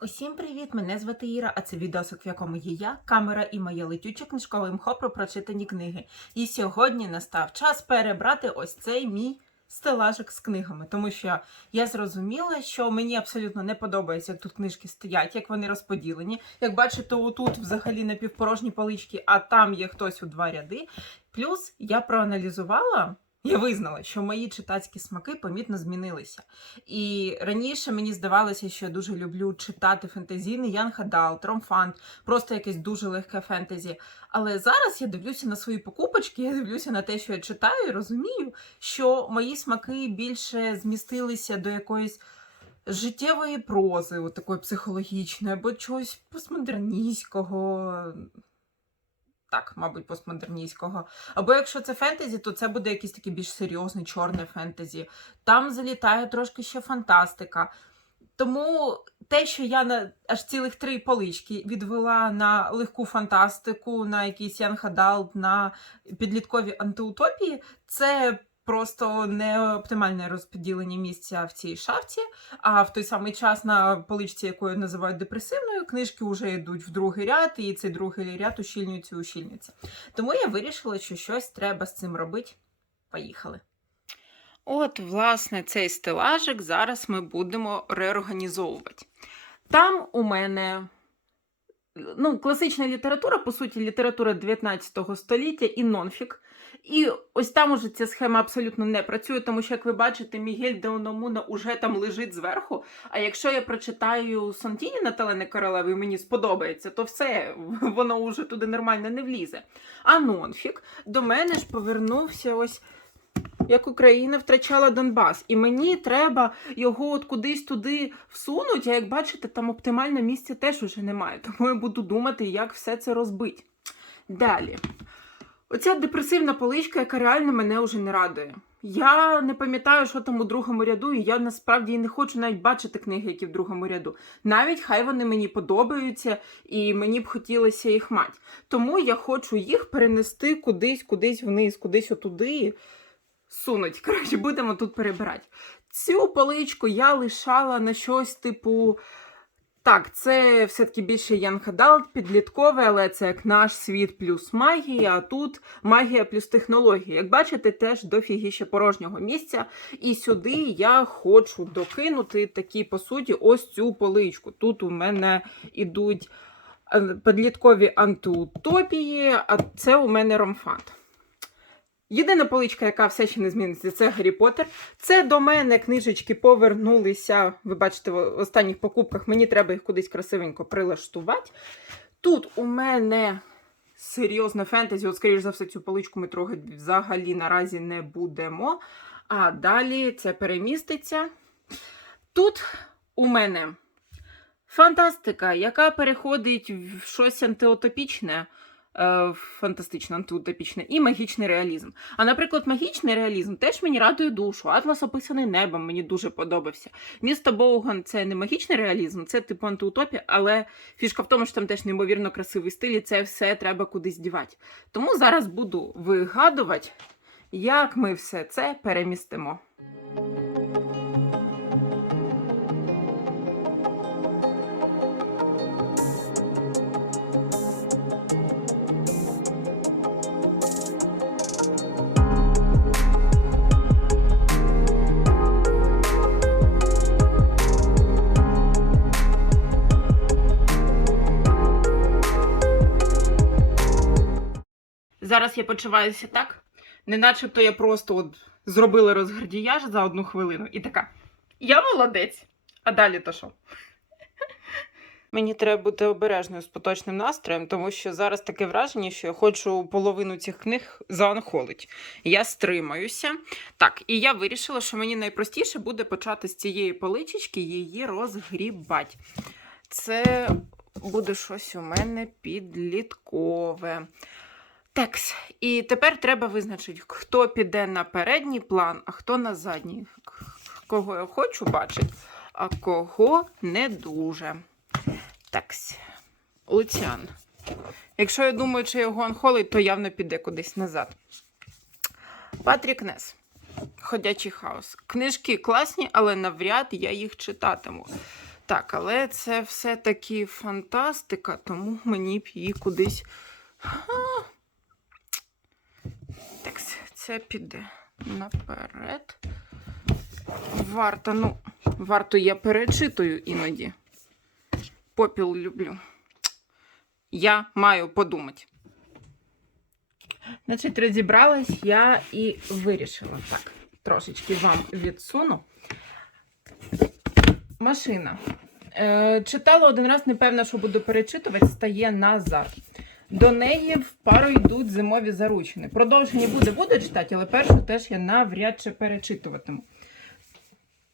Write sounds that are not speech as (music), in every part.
Усім привіт! Мене звати Іра, а це відосик, в якому є я, камера і моє летюче книжкове мхо про прочитані книги. І сьогодні настав час перебрати ось цей мій стелажик з книгами, тому що я зрозуміла, що мені абсолютно не подобається, як тут книжки стоять, як вони розподілені. Як бачите, отут взагалі напівпорожні полички, а там є хтось у два ряди. Плюс я проаналізувала. Я визнала, що мої читацькі смаки помітно змінилися. І раніше мені здавалося, що я дуже люблю читати фентезійний Янг Адалт, Ромфант, просто якесь дуже легке фентезі. Але зараз я дивлюся на свої покупочки, я дивлюся на те, що я читаю, і розумію, що мої смаки більше змістилися до якоїсь життєвої прози, такої психологічної, або чогось постмодерністського. Так, мабуть, постмодерністського. Або якщо це фентезі, то це буде якийсь такий більш серйозний чорне фентезі. Там залітає трошки ще фантастика. Тому те, що я на аж цілих три полички відвела на легку фантастику, на якийсь Ян Хадалд, на підліткові антиутопії, це просто не оптимальне розподілення місця в цій шафці. А в той самий час на поличці, яку я називаю депресивною, книжки вже йдуть в другий ряд, і цей другий ряд ущільнюється і ущільнюється. Тому я вирішила, що щось треба з цим робити. Поїхали. От, власне, цей стелажик зараз ми будемо реорганізовувати. Там у мене ну, класична література, по суті, література 19 століття і нонфік. І ось там уже ця схема абсолютно не працює, тому що, як ви бачите, Мігель де Унамуна уже там лежить зверху. А якщо я прочитаю Сонтіні на Телени Королеви і мені сподобається, то все, (laughs) воно уже туди нормально не влізе. А нонфік до мене ж повернувся ось як Україна втрачала Донбас, і мені треба його от кудись туди всунути. А як бачите, там оптимальне місця теж уже немає. Тому я буду думати, як все це розбити. Далі. Оця депресивна поличка, яка реально мене вже не радує. Я не пам'ятаю, що там у другому ряду, і я насправді не хочу навіть бачити книги, які в другому ряду. Навіть хай вони мені подобаються, і мені б хотілося їх мати. Тому я хочу їх перенести кудись, кудись вниз, кудись отуди сунуть. Коротше, будемо тут перебирати. Цю поличку я лишала на щось типу. Так, це все-таки більше Young Adult, підліткове, але це як наш світ плюс магія, а тут магія плюс технологія. Як бачите, теж дофігіще порожнього місця. І сюди я хочу докинути такі, по суті, ось цю поличку. Тут у мене ідуть е, підліткові антиутопії, а це у мене ромфант. Єдина поличка, яка все ще не зміниться, це Гаррі Поттер. Це до мене книжечки повернулися. Ви бачите, в останніх покупках мені треба їх кудись красивенько прилаштувати. Тут у мене серйозне фентезі, от, скоріш за все, цю поличку ми трогати взагалі наразі не будемо. А далі це переміститься. Тут у мене фантастика, яка переходить в щось антиутопічне е, фантастично антиутопічне, і магічний реалізм. А, наприклад, магічний реалізм теж мені радує душу. Атлас описаний небом, мені дуже подобався. Місто Боуган це не магічний реалізм, це типу антиутопія, але фішка в тому, що там теж неймовірно красивий стиль, і це все треба кудись дівати. Тому зараз буду вигадувати, як ми все це перемістимо. Зараз я почуваюся так, не начебто я просто от зробила розгардіяж за одну хвилину і така. Я молодець. А далі то що? Мені треба бути обережною з поточним настроєм, тому що зараз таке враження, що я хочу половину цих книг заанхолить. Я стримаюся. Так, і я вирішила, що мені найпростіше буде почати з цієї поличечки її розгрібати. Це буде щось у мене підліткове. Текс. І тепер треба визначити, хто піде на передній план, а хто на задній. Кого я хочу бачити, а кого не дуже. Текс. Луціан. Якщо я думаю, чи його анхолить, то явно піде кудись назад. Патрік Нес. Ходячий хаос. Книжки класні, але навряд я їх читатиму. Так, але це все-таки фантастика, тому мені б її кудись. А. Це піде наперед. Варто, ну, варто я перечитую іноді. Попіл люблю. Я маю подумати. Значить, розібралась я і вирішила. Так, трошечки вам відсуну. Машина. Е, читала один раз, не певна, що буду перечитувати, стає назад. До неї в пару йдуть зимові заручини. Продовження буде, буду читати, але першу теж я навряд чи перечитуватиму.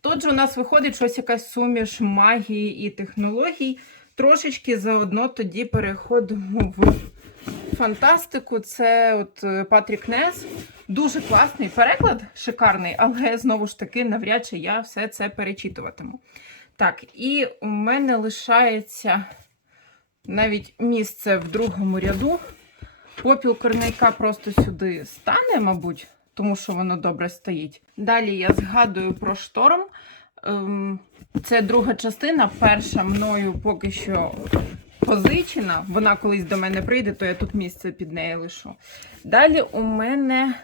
Тут же у нас виходить щось якась суміш магії і технологій. Трошечки заодно тоді переходимо в фантастику. Це от е, Патрік Нес. Дуже класний переклад, шикарний, але знову ж таки, навряд чи я все це перечитуватиму. Так, і у мене лишається навіть місце в другому ряду. Попіл корнейка просто сюди стане, мабуть, тому що воно добре стоїть. Далі я згадую про шторм. Ем, Це друга частина. Перша мною поки що позичена. Вона колись до мене прийде, то я тут місце під нею лишу. Далі у мене.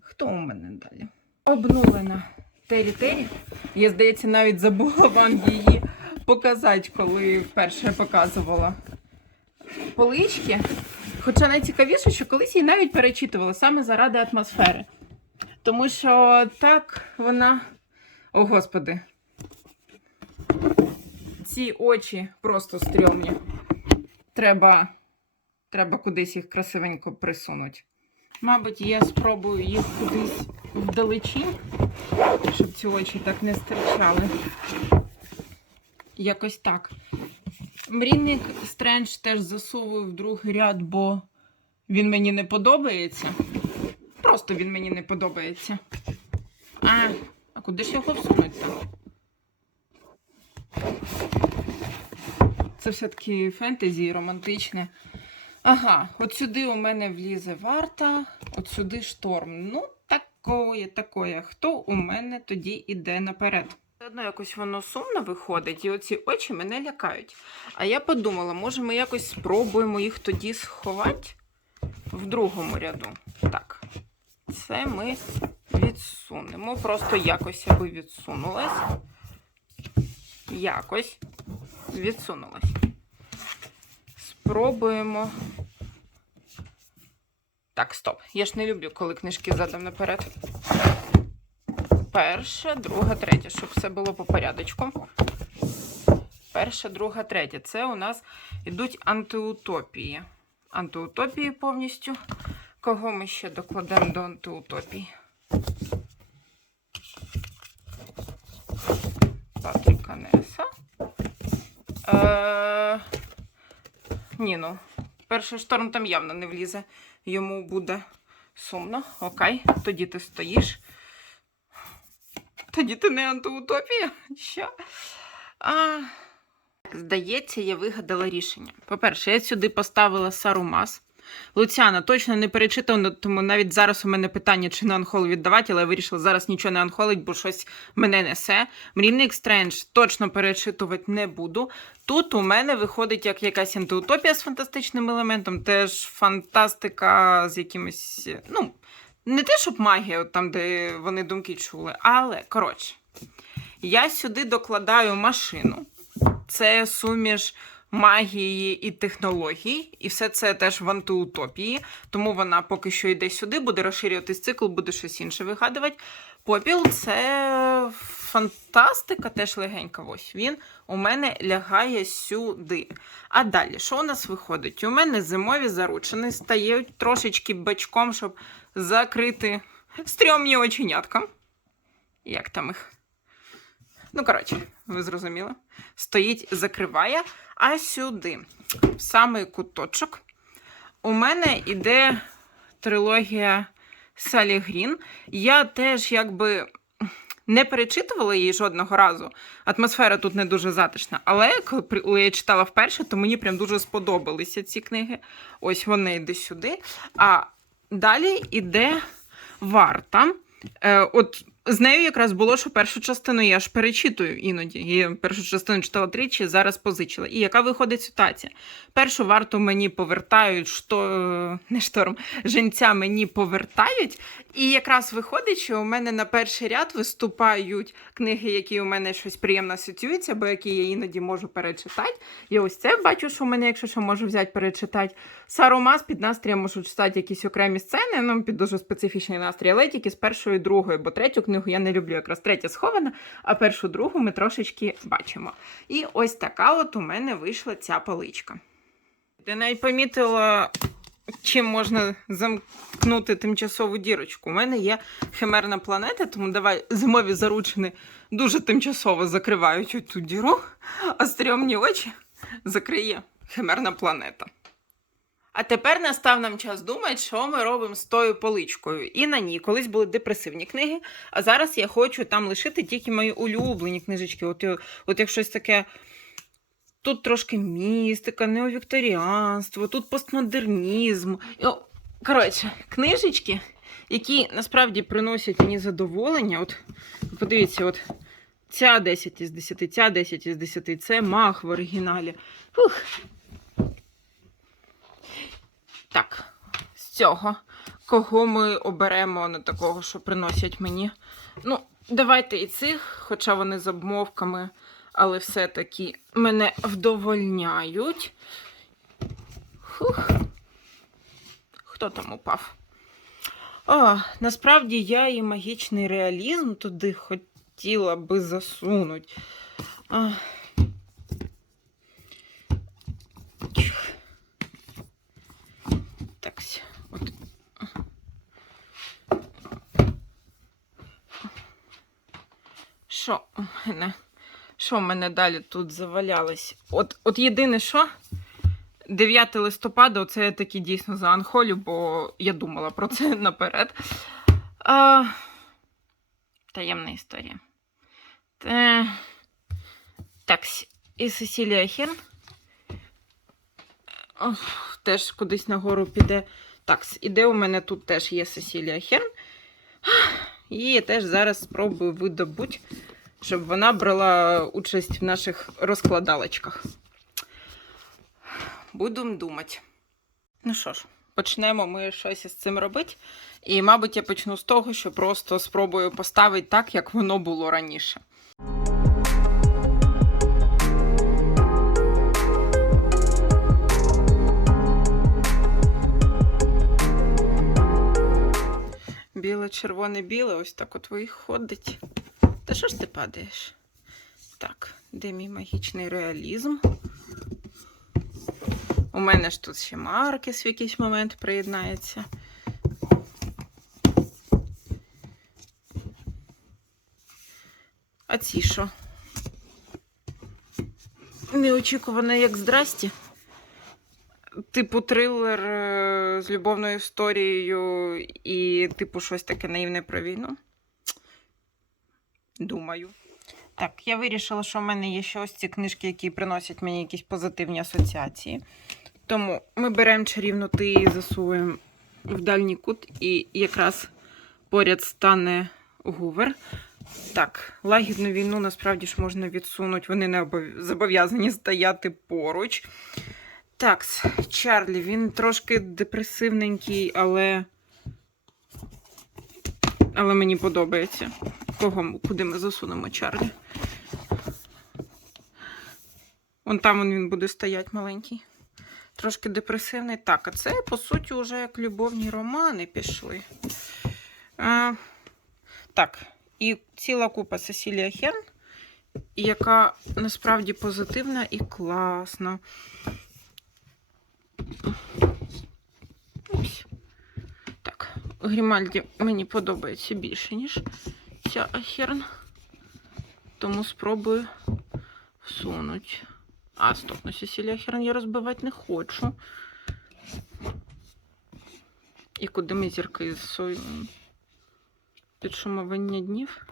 Хто у мене далі? Обнулена Тері Тері. Я, здається, навіть забула вам її показати, коли вперше показувала полички. Хоча найцікавіше, що колись її навіть перечитувала саме заради атмосфери. Тому що так вона. О, Господи. Ці очі просто стрьомні. Треба, треба кудись їх красивенько присунути. Мабуть, я спробую їх кудись вдалечі, щоб ці очі так не стирчали. Якось так. Мрійник Стрендж теж засовую в другий ряд, бо він мені не подобається. Просто він мені не подобається. А, а куди ж його всунуть там? Це все-таки фентезі романтичне. Ага, от сюди у мене влізе варта, от сюди шторм. Ну, такое, такое. Хто у мене тоді іде наперед? Одно якось воно сумно виходить, і оці очі мене лякають. А я подумала, може ми якось спробуємо їх тоді сховати в другому ряду. Так, це ми відсунемо. Просто якось аби відсунулась. Якось відсунулась. Спробуємо. Так, стоп. Я ж не люблю, коли книжки задом наперед. Перша, друга, третя, щоб все було по порядочку. Перша, друга, третя. Це у нас йдуть антиутопії. Антиутопії повністю. Кого ми ще докладемо до антиутопії? Патріка Неса. Е... Ні, ну. Перший шторм там явно не влізе. Йому буде сумно. Окей, тоді ти стоїш. Тоді ти не антиутопія? Що? А... Здається, я вигадала рішення. По-перше, я сюди поставила Сарумас. Луціана точно не перечитано, тому навіть зараз у мене питання, чи на анхол віддавати, але я вирішила зараз нічого не анхолить, бо щось мене несе. Мрійник Стрендж точно перечитувати не буду. Тут у мене виходить як якась антиутопія з фантастичним елементом, теж фантастика з якимось. Ну, не те, щоб магія, от там, де вони думки чули, але коротше, я сюди докладаю машину. Це суміш магії і технологій, і все це теж в антиутопії, тому вона поки що йде сюди, буде розширюватись цикл, буде щось інше вигадувати. Попіл це фантастика, теж легенька. Ось він у мене лягає сюди. А далі, що у нас виходить? У мене зимові заручини стають трошечки бачком, щоб закрити стрьомні оченятка. Як там їх? Ну, коротше, ви зрозуміли. Стоїть, закриває. А сюди, в самий куточок, у мене йде трилогія Салі Грін. Я теж якби не перечитувала її жодного разу. Атмосфера тут не дуже затишна. Але коли я читала вперше, то мені прям дуже сподобалися ці книги. Ось вони йде сюди. А далі йде варта. Е, От з нею якраз було, що першу частину я ж перечитую іноді. Я першу частину читала тричі, зараз позичила. І яка виходить ситуація? Першу варту мені повертають, що не шторм, женця мені повертають. І якраз виходить, що у мене на перший ряд виступають книги, які у мене щось приємно асоціюються, або які я іноді можу перечитати. І ось це бачу, що у мене, якщо що, можу взяти перечитати. Саромас під настроєм можу читати якісь окремі сцени, ну під дуже специфічний настрій, але тільки з першої другої, бо третю книгу я не люблю. Якраз третя схована, а першу другу ми трошечки бачимо. І ось така от у мене вийшла ця поличка. Ти навіть помітила, чим можна замкнути тимчасову дірочку. У мене є химерна планета, тому давай зимові заручини дуже тимчасово закривають цю діру, а стрьомні очі закриє химерна планета. А тепер настав нам час думати, що ми робимо з тою поличкою. І на ній колись були депресивні книги, а зараз я хочу там лишити тільки мої улюблені книжечки. От, от як щось таке. Тут трошки містика, неовікторіанство, тут постмодернізм. Коротше, книжечки, які насправді приносять мені задоволення. От подивіться, от ця 10 із 10, ця 10 із 10, це мах в оригіналі. Фух. Так, з цього. Кого ми оберемо на такого, що приносять мені? Ну, давайте і цих, хоча вони з обмовками, але все-таки мене вдовольняють. Фух. Хто там упав? О, насправді я і магічний реалізм туди хотіла би засунути. А. Чух. Так, сь, от. Що у мене? Що в мене далі тут завалялось? От, от єдине, що 9 листопада, оце я таки дійсно заанхолю, бо я думала про це (laughs) наперед. А, таємна історія. Те... Так, і Сесілія Хен. Ох, теж кудись нагору піде. Так, іде у мене тут теж є Сесілія Херн. Її теж зараз спробую видобути, щоб вона брала участь в наших розкладалочках. Будемо думати. Ну що ж, почнемо ми щось із цим робити. І, мабуть, я почну з того, що просто спробую поставити так, як воно було раніше. Біле, червоне, біле, ось так от виходить. Та що ж ти падаєш? Так, де мій магічний реалізм? У мене ж тут ще Маркес в якийсь момент приєднається. А ці що? Неочікувано, як здрасті. Типу трилер е, з любовною історією і, типу, щось таке наївне про війну. Думаю. Так, я вирішила, що в мене є ще ось ці книжки, які приносять мені якісь позитивні асоціації. Тому ми беремо чарівну ти і засуємо в дальній кут, і якраз поряд стане гувер. Так, лагідну війну насправді ж можна відсунути, вони не зобов'язані стояти поруч. Так, Чарлі, він трошки депресивненький, але. Але мені подобається. Кого, куди ми засунемо Чарлі? Вон там він буде стояти маленький. Трошки депресивний. Так, а це, по суті, вже як любовні романи пішли. А, так, і ціла купа Сесілія Херн, яка насправді позитивна і класна. Так, Грімальді мені подобається більше, ніж ця Ахерн. Тому спробую всунути. А, стоп, ну Сесілія Херн я розбивати не хочу. І куди ми зірки засуємо? Підшумовання днів.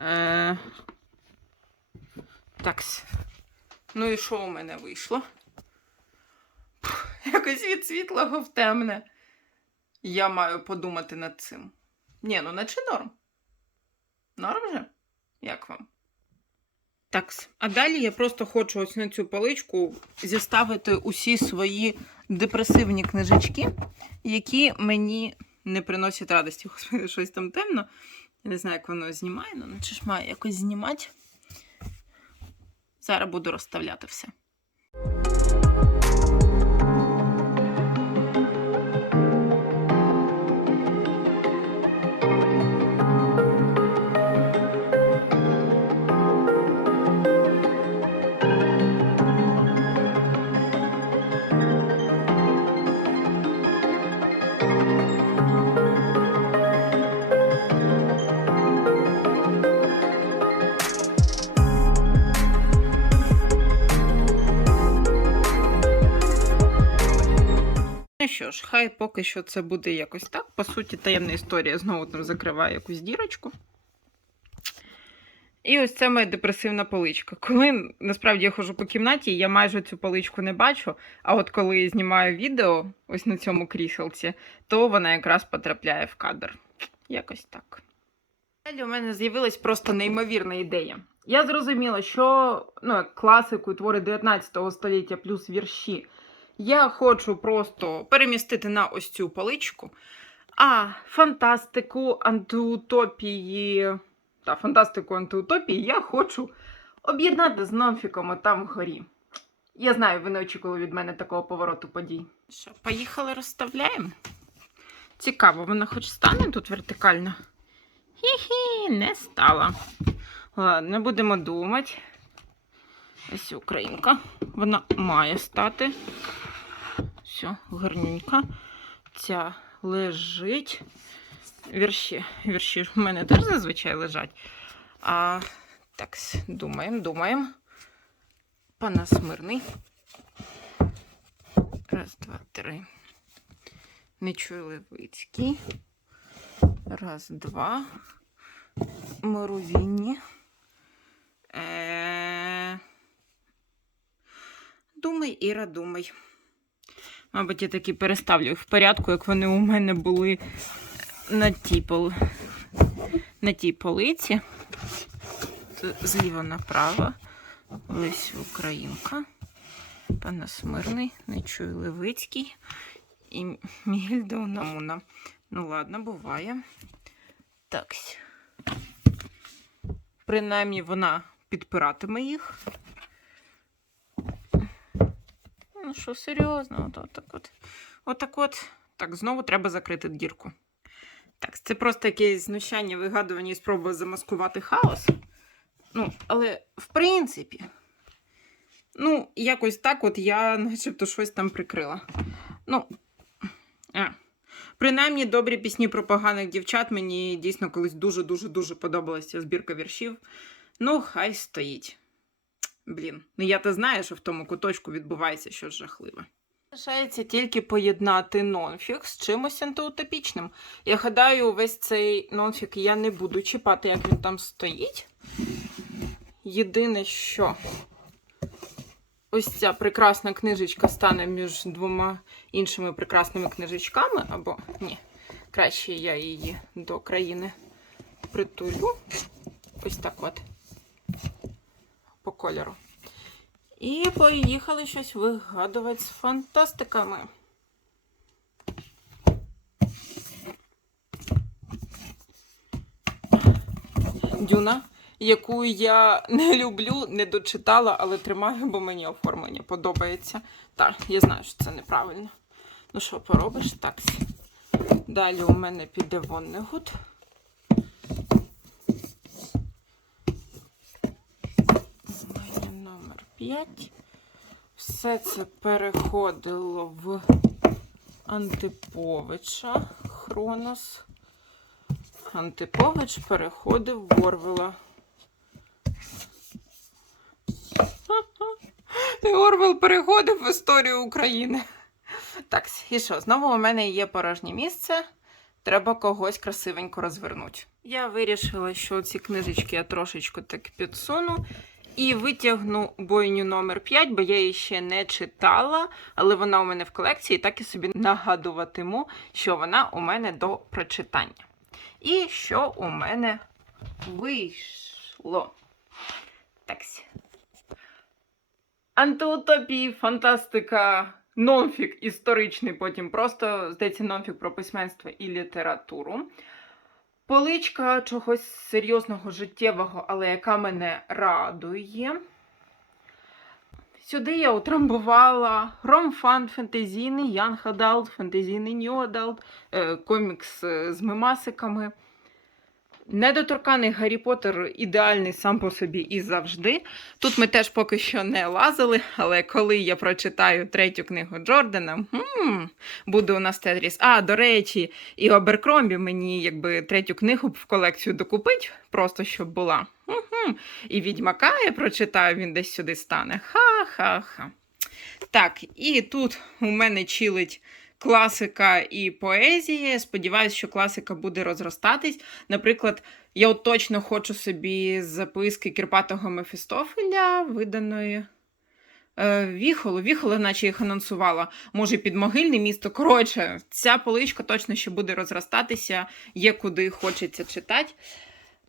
Е... Такс. Ну і що у мене вийшло? Якось від світлого в темне. Я маю подумати над цим. Ні, ну наче норм. Норм же? Як вам? Так, а далі я просто хочу ось на цю поличку зіставити усі свої депресивні книжечки, які мені не приносять радості. (laughs) Господи, щось там темно. Я не знаю, як воно знімає, але наче ж має якось знімати. Зараз буду розставляти все. Хай поки що це буде якось так. По суті, таємна історія знову там закриває якусь дірочку. І ось це моя депресивна поличка. Коли насправді я ходжу по кімнаті, я майже цю поличку не бачу. А от коли знімаю відео ось на цьому кріселці, то вона якраз потрапляє в кадр. Якось так. Далі у мене з'явилась просто неймовірна ідея. Я зрозуміла, що ну, класику твори 19 століття плюс вірші я хочу просто перемістити на ось цю поличку. А фантастику, антиутопії та фантастику антиутопії я хочу об'єднати з нонфіком там вгорі. Я знаю, ви не очікували від мене такого повороту подій. Що, поїхали, розставляємо? Цікаво, вона хоч стане тут вертикально? Хі-хі, не стала. Ладно, будемо думати. Ось українка. Вона має стати. Все, гарненько. Ця лежить. Вірші. Вірші в мене теж зазвичай лежать. А так, думаємо, думаємо. Панас мирний. Раз, два, три. Нечуйлевицький. Раз, два. Моровінні. Е... Думай, Іра, думай. Мабуть, я таки переставлю їх в порядку, як вони у мене були на тій, пол... на тій полиці. Зліва направо. Лесь Українка. Панас Мирний, Нечуй Левицький і Мігельда Унамуна. Ну, ладно, буває. Так. Принаймні вона підпиратиме їх. Ну що, серйозно, от, от, так от. Отак от. Так, знову треба закрити дірку. Так, це просто якесь знущання, вигадування і спроба замаскувати хаос. Ну, але в принципі, ну, якось так от я начебто щось там прикрила. Ну, а. Принаймні, добрі пісні про поганих дівчат мені дійсно колись дуже-дуже-дуже подобалася збірка віршів. Ну, хай стоїть. Блін, ну я то знаю, що в тому куточку відбувається щось жахливе. Залишається тільки поєднати нонфік з чимось антиутопічним. Я гадаю, весь цей нонфік я не буду чіпати, як він там стоїть. Єдине, що ось ця прекрасна книжечка стане між двома іншими прекрасними книжечками, або ні, краще я її до країни притулю. Ось так от по кольору. І поїхали щось вигадувати з фантастиками. Дюна, яку я не люблю, не дочитала, але тримаю, бо мені оформлення подобається. Так, я знаю, що це неправильно. Ну що, поробиш? Так. Далі у мене піде Воннегуд. Мене номер 5. Все це переходило в Антиповича Хронос. Антипович переходив в Орвела. (laughs) І Орвел переходив в історію України. Так, і що? Знову у мене є порожнє місце. Треба когось красивенько розвернути. Я вирішила, що ці книжечки я трошечки так підсуну. І витягну бойню номер 5, бо я її ще не читала, але вона у мене в колекції, так і собі нагадуватиму, що вона у мене до прочитання. І що у мене вийшло? Такс. Антиутопії, фантастика, нонфік історичний, потім просто, здається, нонфік про письменство і літературу. Поличка чогось серйозного, життєвого, але яка мене радує. Сюди я утрамбувала ромфан фентезійний, Young Хадалт, фентезійний New Adult, е, комікс е, з мемасиками. Недоторканий Гаррі Поттер ідеальний сам по собі і завжди. Тут ми теж поки що не лазили, але коли я прочитаю третю книгу Джордана, хм, буде у нас Тетріс. А, до речі, і Оберкромбі мені якби третю книгу в колекцію докупить, просто щоб була. Хм-хм. І Відьмака я прочитаю, він десь сюди стане. Ха-ха-ха. Так, і тут у мене чилить класика і поезія. Сподіваюсь, що класика буде розростатись. Наприклад, я от точно хочу собі записки Кірпатого Мефістофеля, виданої. е, Віхолу, Віхолу, наче їх анонсувала. Може, підмогильне місто. Коротше, ця поличка точно ще буде розростатися, є куди хочеться читати.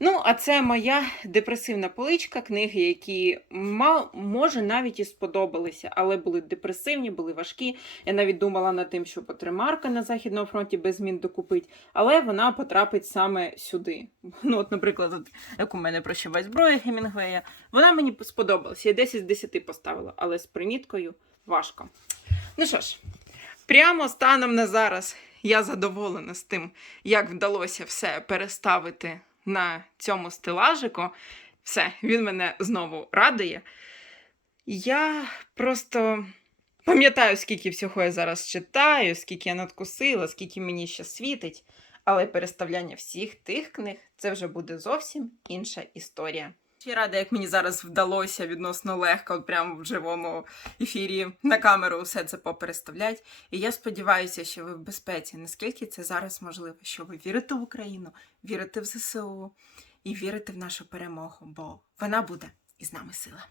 Ну, а це моя депресивна поличка, книги, які ма- може навіть і сподобалися, але були депресивні, були важкі. Я навіть думала над тим, щоб отримарка на Західному фронті без змін докупить, але вона потрапить саме сюди. Ну, от, наприклад, от, як у мене прощавай зброя Гемінгвея, вона мені сподобалася. Я 10 з 10 поставила, але з приніткою важко. Ну що ж, прямо станом на зараз я задоволена з тим, як вдалося все переставити на цьому стелажику. Все, він мене знову радує. Я просто пам'ятаю, скільки всього я зараз читаю, скільки я надкусила, скільки мені ще світить. Але переставляння всіх тих книг це вже буде зовсім інша історія. Я рада, як мені зараз вдалося відносно легко, прямо в живому ефірі на камеру все це попереставляти. І я сподіваюся, що ви в безпеці, наскільки це зараз можливо, що ви вірите в Україну, вірите в ЗСУ і вірите в нашу перемогу, бо вона буде і з нами сила.